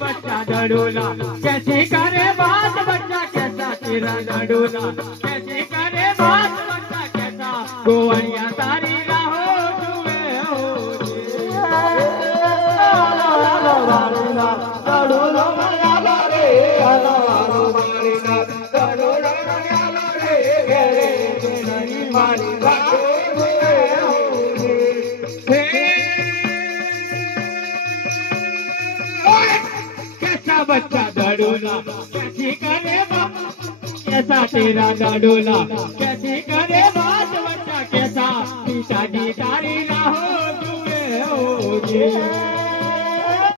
बच्चा डडोला कैसे करे बात बच्चा कैसा तेरा डडोला कैसे करे बात बच्चा कैसा गोवरिया तारी राहो जुए हो डडोला माया रे डडोला माया रे घेरे तेरी मारी बच्चा डडोला कैसे करे बात कैसा तेरा डडोला कैसे करे बात बच्चा कैसा पिताजी तारी राहो जुए हो